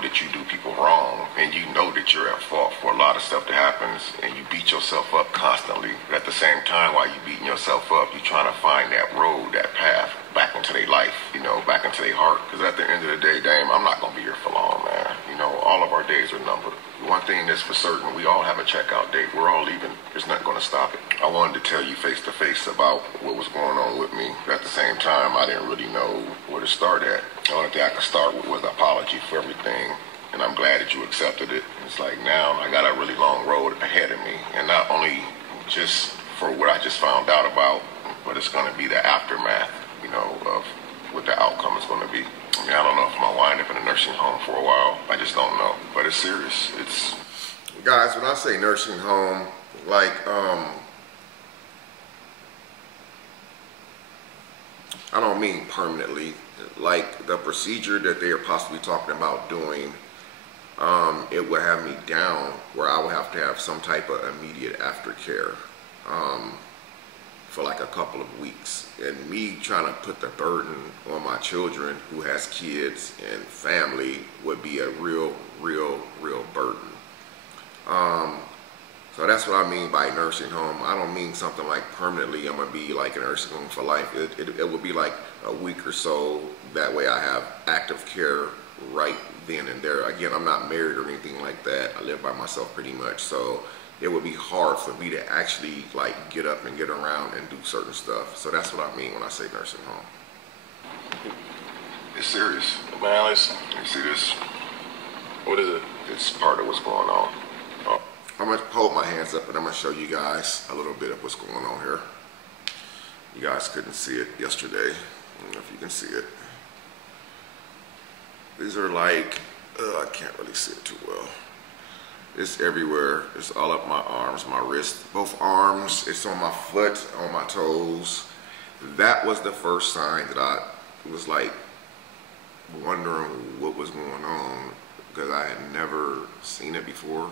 that you do people wrong, and you know that you're at fault for a lot of stuff that happens, and you beat yourself up constantly. But at the same time, while you beating yourself up, you're trying to find that road, that path back into their life, you know, back into their heart. Because at the end of the day, Dame, I'm not gonna be here for long, man. You know, all of our days are numbered. One thing that's for certain, we all have a checkout date. We're all leaving. There's nothing going to stop it. I wanted to tell you face to face about what was going on with me. But at the same time, I didn't really know where to start at. The only thing I could start with was an apology for everything. And I'm glad that you accepted it. It's like now I got a really long road ahead of me. And not only just for what I just found out about, but it's going to be the aftermath, you know, of what the outcome is going to be. I mean, I don't know if I'm going to wind up in a nursing home for a while. I just don't know. But it's serious. It's... Guys, when I say nursing home, like, I don't mean permanently. Like, the procedure that they are possibly talking about doing, it would have me down where I would have to have some type of immediate aftercare for like a couple of weeks. And me trying to put the burden on my children who has kids and family would be a real burden. So that's what I mean by nursing home. I don't mean something like permanently I'm gonna be like in a nursing home for life. It would be like a week or so. That way I have active care right then and there. Again, I'm not married or anything like that. I live by myself pretty much. So it would be hard for me to actually like get up and get around and do certain stuff. So that's what I mean when I say nursing home. It's serious. Man, listen. You see this? What is it? It's part of what's going on. I'm going to hold my hands up and I'm going to show you guys a little bit of what's going on here. You guys couldn't see it yesterday. I don't know if you can see it. These are like, I can't really see it too well. It's everywhere. It's all up my arms, my wrist, both arms. It's on my foot, on my toes. That was the first sign that I was like wondering what was going on, because I had never seen it before.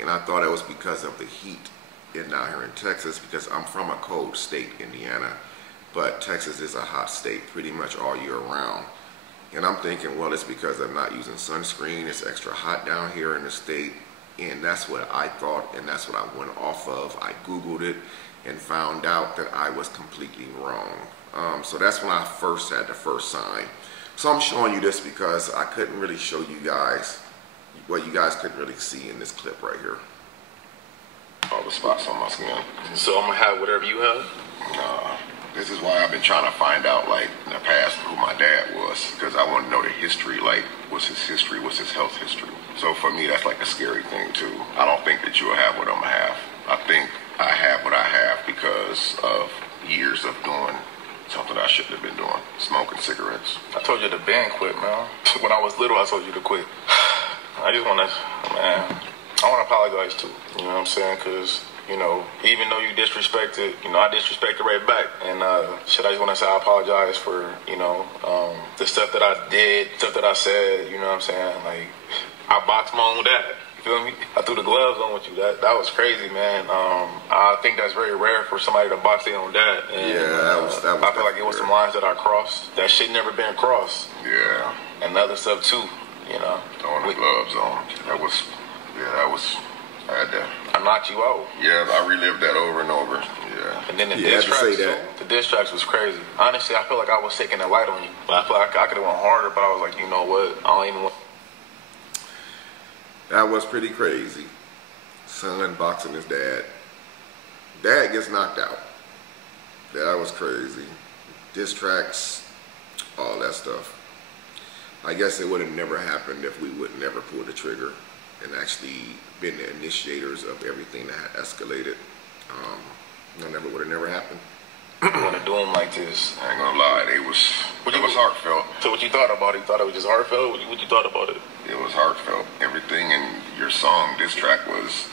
And I thought it was because of the heat down here in Texas, because I'm from a cold state, Indiana, but Texas is a hot state pretty much all year round. And I'm thinking, well, it's because I'm not using sunscreen. It's extra hot down here in the state. And that's what I thought, and that's what I went off of. I Googled it, and found out that I was completely wrong. So that's when I first had the first sign. So I'm showing you this because I couldn't really show you guys what you guys couldn't really see in this clip right here. All the spots on my skin. So I'm gonna have whatever you have? This is why I've been trying to find out, like, in the past who my dad was, because I want to know the history, like, what's his history, what's his health history. So for me, that's like a scary thing too. I don't think that you'll have what I'm gonna have. I think I have what I have because of years of doing something I shouldn't have been doing, smoking cigarettes. I told you to band quit, man. When I was little, I told you to quit. I just want to, man, I want to apologize too. You know what I'm saying? Because, you know, even though you disrespected, you know, I disrespected right back. And shit, I just want to say I apologize for, you know, the stuff that I did, stuff that I said, you know what I'm saying? Like, I boxed my own dad. You feel me? I threw the gloves on with you. That was crazy, man. I think that's very rare for somebody to box their own dad. And, yeah, that was I feel like it was some lines that I crossed that should never been crossed. Yeah. And other stuff too, you know. Throwing the gloves on. I had to. I knocked you out. Yeah, I relived that over and over. Yeah. And then the diss tracks, the diss tracks was crazy. Honestly, I feel like I was taking a light on you. But I feel like I could have went harder, but I was like, you know what? I don't even want. That was pretty crazy. Son boxing his dad. Dad gets knocked out. That was crazy. Diss tracks, all that stuff. I guess it would have never happened if we would never pull the trigger and actually been the initiators of everything that had escalated. That would have never happened. You want to do them like this? I ain't gonna lie, it was heartfelt. So what you thought about it? You thought it was just heartfelt? What you thought about it? It was heartfelt. Everything in your song, this track, was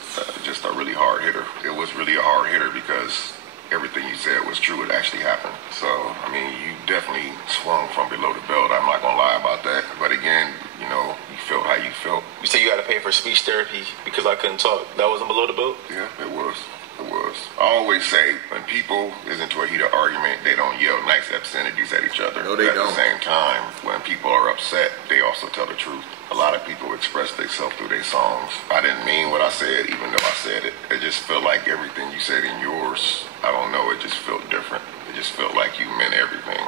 just a really hard hitter. It was really a hard hitter because everything you said was true. It actually happened. So, I mean, you definitely swung from below the belt. I'm not gonna lie about that. But again, you know, you felt how you felt. You say you had to pay for speech therapy because I couldn't talk. That wasn't below the belt? Yeah, it was. It was. I always say, when people is into a heated argument, they don't yell nice obscenities at each other. No, they don't. At the same time, when people are upset, they also tell the truth. A lot of people express themselves through their songs. I didn't mean what I said, even though I said it. It just felt like everything you said in yours, I don't know, it just felt different. It just felt like you meant everything,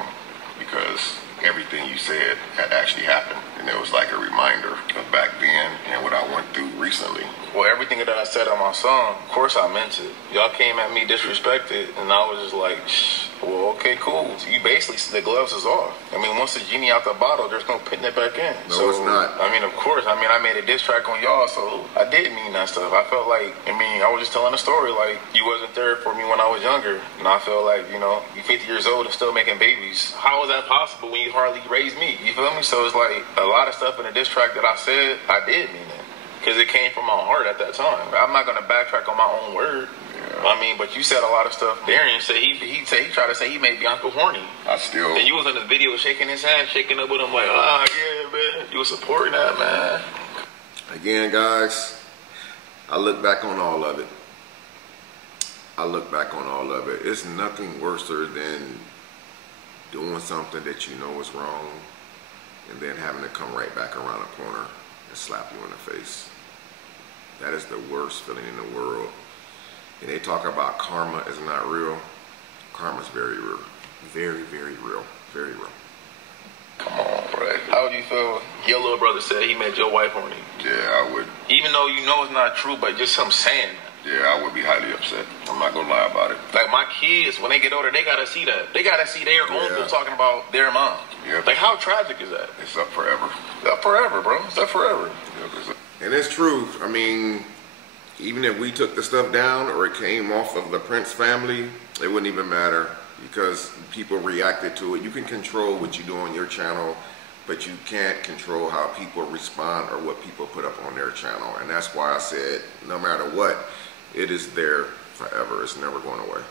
because everything you said had actually happened. And it was like a reminder of back then and what I went through recently. Well, everything that I said on my song, of course I meant it. Y'all came at me disrespected, and I was just like, well, okay, cool. You basically, the gloves is off. I mean, once the genie out the bottle, there's no putting it back in. No, it's not. I mean, of course. I mean, I made a diss track on y'all, so I did mean that stuff. I felt like, I mean, I was just telling a story, like, you wasn't there for me when I was younger. And I feel like, you know, you 50 years old and still making babies. How is that possible when you hardly raised me? You feel me? So it's like, a lot of stuff in the diss track that I said, I did mean it. Because it came from my heart at that time. I'm not going to backtrack on my own word. Yeah. I mean, but you said a lot of stuff. Darian said he tried to say he made Bianca horny. And you was in the video shaking his hand, shaking up with him like, ah, yeah, man. You was supporting that, man. Again, guys, I look back on all of it. It's nothing worse than doing something that you know is wrong and then having to come right back around a corner and slap you in the face. That is the worst feeling in the world. And they talk about karma is not real. Karma is very real. Very, very real. Very real. Come on, bro. How would you feel? Your little brother said he made your wife horny. Yeah, I would. Even though you know it's not true, but just him saying that. Yeah, I would be highly upset. I'm not gonna lie about it. Like, my kids, when they get older, they gotta see that. They gotta see their uncle talking about their mom. Yeah. Like, how tragic is that? It's up forever. It's up forever, bro. It's up forever. And it's true. I mean, even if we took the stuff down or it came off of the Prince family, it wouldn't even matter because people reacted to it. You can control what you do on your channel, but you can't control how people respond or what people put up on their channel. And that's why I said, no matter what, it is there forever. It's never going away.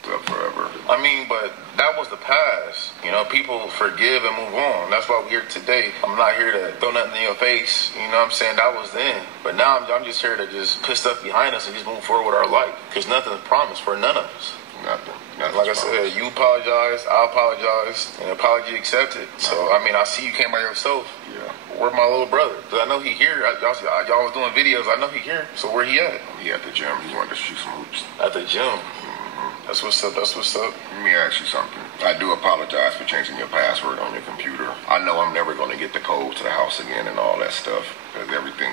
It's up forever. I mean, but that was the past. You know, people forgive and move on. That's why we're here today. I'm not here to throw nothing in your face. You know what I'm saying? That was then. But now I'm just here to just put stuff behind us and just move forward with our life. Because nothing's promised for none of us. Nothing. like I said, you apologize, I apologize, and apology accepted. So, I mean, I see you came by yourself. Yeah. Where's my little brother? Because I know he here. Y'all was doing videos. I know he here. So where he at? He at the gym. He wanted to shoot some hoops. At the gym. That's what's up. That's what's up. Let me ask you something. I do apologize for changing your password on your computer. I know I'm never going to get the code to the house again and all that stuff because everything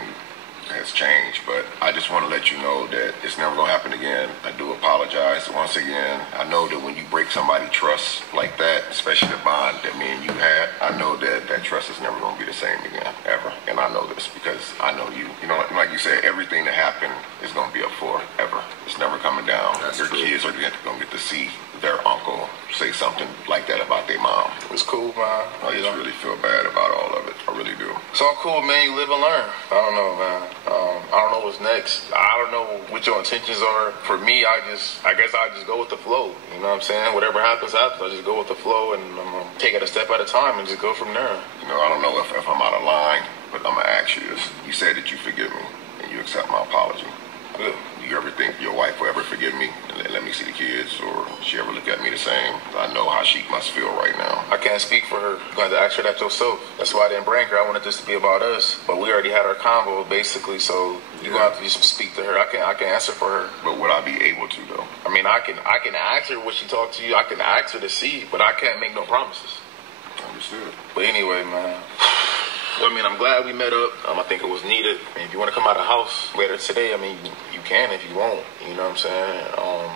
has changed, but I just want to let you know that it's never going to happen again. I do apologize once again. I know that when you break somebody's trust like that, especially the bond that me and you had, I know that that trust is never going to be the same again, ever. And I know this because I know you. You know, like you said, everything that happened is going to be up forever. It's never coming down. That's Your true. kids are going to get to see their uncle say something like that about their mom. It's cool, man. I just really feel bad about all of it. I really do. It's all cool, man. You live and learn. I don't know, man. I don't know what's next. I don't know what your intentions are. For me, I guess I just go with the flow. You know what I'm saying? Whatever happens, happens. I just go with the flow and take it a step at a time and just go from there. You know, I don't know if I'm out of line, but I'm going to ask you this. You said that you forgive me and you accept my apology. Good. Do you ever think your wife will ever forgive me and let me see the kids, or she ever look at me the same? I know how she must feel right now. I can't speak for her. You're going to ask her that yourself. That's why I didn't bring her. I wanted this to be about us. But we already had our convo, basically, so you're going to have to just speak to her. I can answer for her. But would I be able to, though? I mean, I can ask her what she talked to you. I can ask her to see, but I can't make no promises. Understood. But anyway, man. Well, I mean, I'm glad we met up. I think it was needed. I mean, if you want to come out of the house later today, I mean, you can if you won't. You know what I'm saying?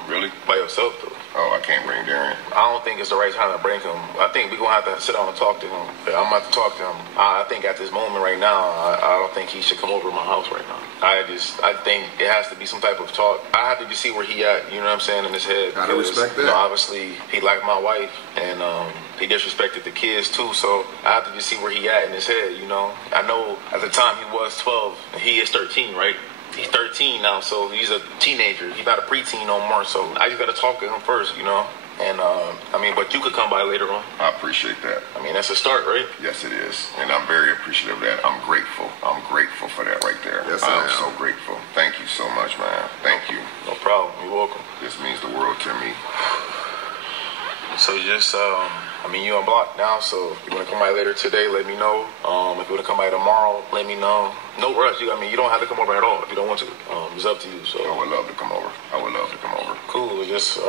Really? By yourself, though. Oh, I can't bring Darian. I don't think it's the right time to bring him. I think we're going to have to sit down and talk to him. I'm going to have to talk to him. I think at this moment right now, I don't think he should come over to my house right now. I think it has to be some type of talk. I have to just see where he at, you know what I'm saying, in his head. Gotta respect that. You know, obviously, he liked my wife, and he disrespected the kids, too, so I have to just see where he at in his head, you know. I know at the time he was 12, and he is 13, right? He's 13 now, so he's a teenager. He's not a preteen no more, so I just got to talk to him first, you know. And, I mean, but you could come by later on. I appreciate that. I mean, that's a start, right? Yes, it is. And I'm very appreciative of that. I'm grateful. I'm grateful for that right there. Yes, I am. so grateful. Thank you so much, man. Thank you. No problem. You're welcome. This means the world to me. So just, I mean, you unblocked now, so if you want to come by later today, let me know. If you want to come by tomorrow, let me know. No rush. I mean, you don't have to come over at all if you don't want to. It's up to you. So I would love to come over. I would love to come over. cool. All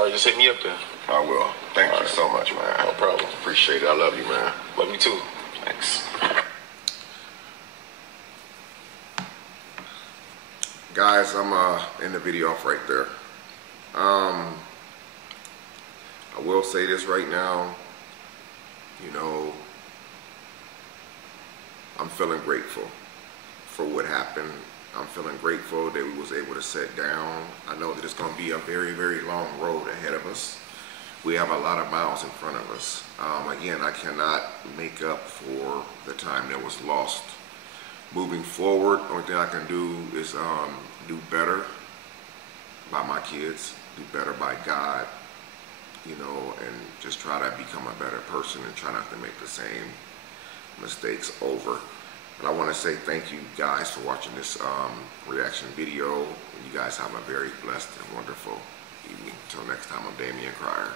right, just hit me up then. I will. Thank you so much, man. No problem. Appreciate it. I love you, man. Love you too. Thanks. Guys, I'm in the video off right there. I will say this right now, you know, I'm feeling grateful for what happened. I'm feeling grateful that we was able to sit down. I know that it's going to be a very, very long road ahead of us. We have a lot of miles in front of us. Again, I cannot make up for the time that was lost. Moving forward, only thing I can do is do better by my kids, do better by God, you know, and just try to become a better person and try not to make the same mistakes over. And I want to say thank you guys for watching this reaction video. You guys have a very blessed and wonderful evening. Until next time, I'm Damion Crier.